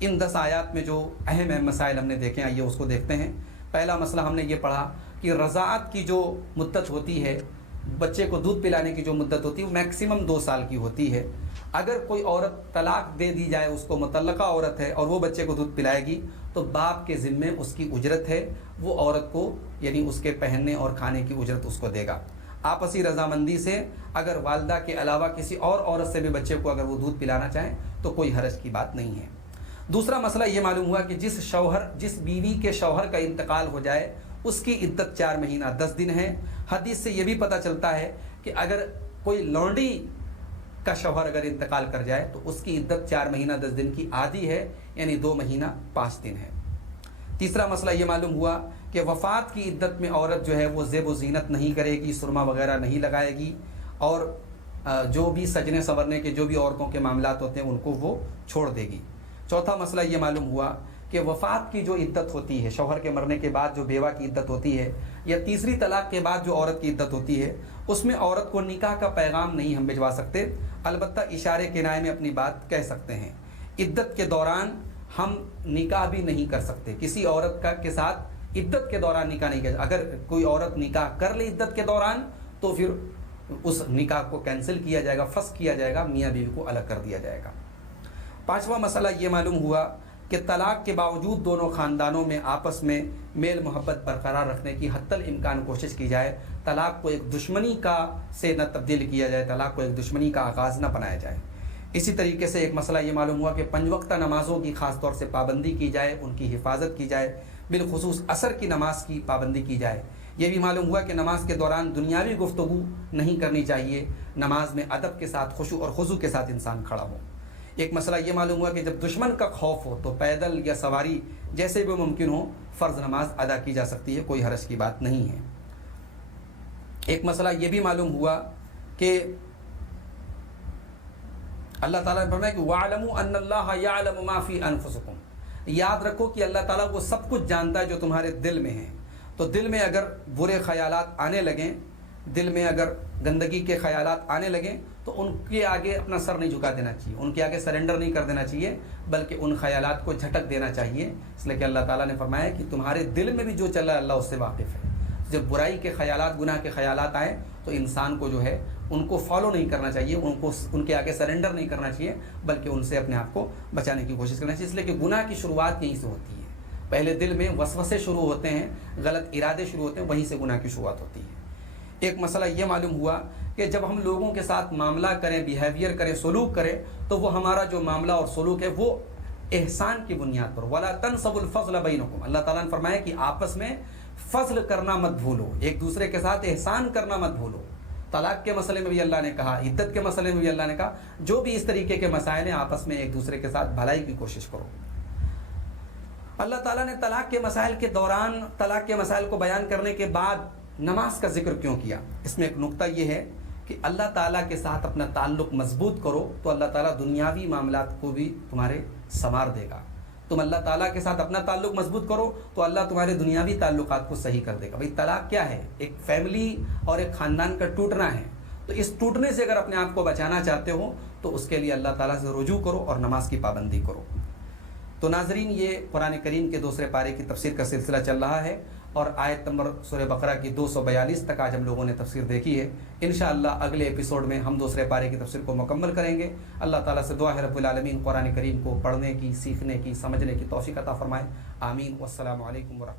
ان 10 آیات میں جو اہم اہم مسائل ہم نے دیکھے ہیں، آئیے اس کو دیکھتے ہیں۔ پہلا مسئلہ ہم نے یہ پڑھا کہ رضاعت کی جو مدت ہوتی ہے، بچے کو دودھ پلانے کی جو مدت ہوتی ہے وہ میکسیمم 2 سال کی ہوتی ہے۔ اگر کوئی عورت طلاق دے دی جائے، اس کو مطلقہ عورت ہے اور وہ بچے کو دودھ پلائے گی، تو باپ کے ذمے اس کی اجرت ہے، وہ عورت کو یعنی اس کے پہننے اور کھانے کی اجرت اس کو دے گا۔ آپسی رضامندی سے اگر والدہ کے علاوہ کسی اور عورت سے بھی بچے کو اگر وہ دودھ پلانا چاہیں تو کوئی حرج کی بات نہیں ہے۔ دوسرا مسئلہ یہ معلوم ہوا کہ جس بیوی کے شوہر کا انتقال ہو جائے اس کی عدت 4 مہینہ 10 دن ہے۔ حدیث سے یہ بھی پتہ چلتا ہے کہ اگر کوئی لونڈی کا شوہر اگر انتقال کر جائے تو اس کی عدت 4 مہینہ 10 دن کی آدھی ہے، یعنی 2 مہینہ 5 دن ہے۔ تیسرا مسئلہ یہ معلوم ہوا کہ وفات کی عدت میں عورت جو ہے وہ زیب و زینت نہیں کرے گی، سرما وغیرہ نہیں لگائے گی، اور جو بھی سجنے سنورنے کے جو بھی عورتوں کے معاملات ہوتے ہیں ان کو وہ چھوڑ دے گی۔ چوتھا مسئلہ یہ معلوم ہوا کہ وفات کی جو عدت ہوتی ہے، شوہر کے مرنے کے بعد جو بیوہ کی عدت ہوتی ہے، یا تیسری طلاق کے بعد جو عورت کی عدت ہوتی ہے، اس میں عورت کو نکاح کا پیغام نہیں ہم بھجوا سکتے، البتہ اشارے کنائے میں اپنی بات کہہ سکتے ہیں۔ عدت کے دوران ہم نکاح بھی نہیں کر سکتے، کسی عورت کے ساتھ عدت کے دوران نکاح نہیں کیا۔ اگر کوئی عورت نکاح کر لے عدت کے دوران تو پھر اس نکاح کو کینسل کیا جائے گا، فسخ کیا جائے گا، میاں بیوی کو الگ کر دیا جائے گا۔ پانچواں مسئلہ یہ معلوم ہوا کہ طلاق کے باوجود دونوں خاندانوں میں آپس میں میل محبت برقرار رکھنے کی حتی الامکان کوشش کی جائے، طلاق کو ایک دشمنی سے نہ تبدیل کیا جائے، طلاق کو ایک دشمنی کا آغاز نہ بنایا جائے۔ اسی طریقے سے ایک مسئلہ یہ معلوم ہوا کہ 5 وقتہ نمازوں کی خاص طور سے پابندی کی جائے، ان کی حفاظت کی جائے، بالخصوص عصر کی نماز کی پابندی کی جائے۔ یہ بھی معلوم ہوا کہ نماز کے دوران دنیاوی گفتگو نہیں کرنی چاہیے، نماز میں ادب کے ساتھ خشوع اور خضوع کے ساتھ انسان کھڑا ہو۔ ایک مسئلہ یہ معلوم ہوا کہ جب دشمن کا خوف ہو تو پیدل یا سواری جیسے بھی ممکن ہو فرض نماز ادا کی جا سکتی ہے، کوئی حرج کی بات نہیں ہے۔ ایک مسئلہ یہ بھی معلوم ہوا کہ اللہ تعالیٰ نے فرمایا کہ وَاعْلَمُوا أَنَّ اللَّهَ يَعْلَمُ مَا فِي أَنفُسِكُمْ، یاد رکھو کہ اللہ تعالیٰ وہ سب کچھ جانتا ہے جو تمہارے دل میں ہے۔ تو دل میں اگر برے خیالات آنے لگیں، دل میں اگر گندگی کے خیالات آنے لگیں تو ان کے آگے اپنا سر نہیں جھکا دینا چاہیے، ان کے آگے سرنڈر نہیں کر دینا چاہیے، بلکہ ان خیالات کو جھٹک دینا چاہیے، اس لیے کہ اللہ تعالیٰ نے فرمایا کہ تمہارے دل میں بھی جو چل رہا ہے اللہ اس سے واقف ہے۔ جب برائی کے خیالات، گناہ کے خیالات آئیں تو انسان کو جو ہے ان کو فالو نہیں کرنا چاہیے، ان کے آگے سرنڈر نہیں کرنا چاہیے، بلکہ ان سے اپنے آپ کو بچانے کی کوشش کرنا چاہیے، اس لیے کہ گناہ کی شروعات یہیں سے ہوتی ہے۔ پہلے دل میں وسوسے شروع ہوتے ہیں، غلط ارادے شروع ہوتے ہیں، وہیں سے گناہ کی شروعات ہوتی ہے۔ ایک مسئلہ یہ معلوم ہوا کہ جب ہم لوگوں کے ساتھ معاملہ کریں، بیہیویئر کریں، سلوک کریں، تو وہ ہمارا جو معاملہ اور سلوک ہے وہ احسان کی بنیاد پر، وَلَا تَنْسَبُوا الْفَضْلَ بَيْنَكُمْ، اللہ تعالیٰ نے فرمایا کہ آپس میں فضل کرنا مت بھولو، ایک دوسرے کے ساتھ احسان کرنا مت بھولو۔ طلاق کے مسئلے میں بھی اللہ نے کہا، عدت کے مسئلے میں بھی اللہ نے کہا، جو بھی اس طریقے کے مسائل ہیں آپس میں ایک دوسرے کے ساتھ بھلائی کی کوشش کرو۔ اللہ تعالیٰ نے طلاق کے مسائل کے دوران، طلاق کے مسائل کو بیان کرنے کے بعد نماز کا ذکر کیوں کیا؟ اس میں ایک نقطہ یہ ہے کہ اللہ تعالیٰ کے ساتھ اپنا تعلق مضبوط کرو تو اللہ تعالیٰ دنیاوی معاملات کو بھی تمہارے سنوار دے گا۔ تم اللہ تعالیٰ کے ساتھ اپنا تعلق مضبوط کرو تو اللہ تمہارے دنیاوی تعلقات کو صحیح کر دے گا۔ بھئی طلاق کیا ہے؟ ایک فیملی اور ایک خاندان کا ٹوٹنا ہے، تو اس ٹوٹنے سے اگر اپنے آپ کو بچانا چاہتے ہو تو اس کے لیے اللہ تعالیٰ سے رجوع کرو اور نماز کی پابندی کرو۔ تو ناظرین، یہ قرآن کریم کے دوسرے پارے کی تفسیر کا سلسلہ چل رہا ہے اور آیت نمبر سورہ بقرہ کی 242 تک آج ہم لوگوں نے تفسیر دیکھی ہے۔ انشاءاللہ اگلے ایپیسوڈ میں ہم دوسرے پارے کی تفسیر کو مکمل کریں گے۔ اللہ تعالیٰ سے دعا ہے رب العالمین قرآن کریم کو پڑھنے کی، سیکھنے کی، سمجھنے کی توفیق عطا فرمائے۔ آمین۔ والسلام علیکم ورحمۃ اللہ۔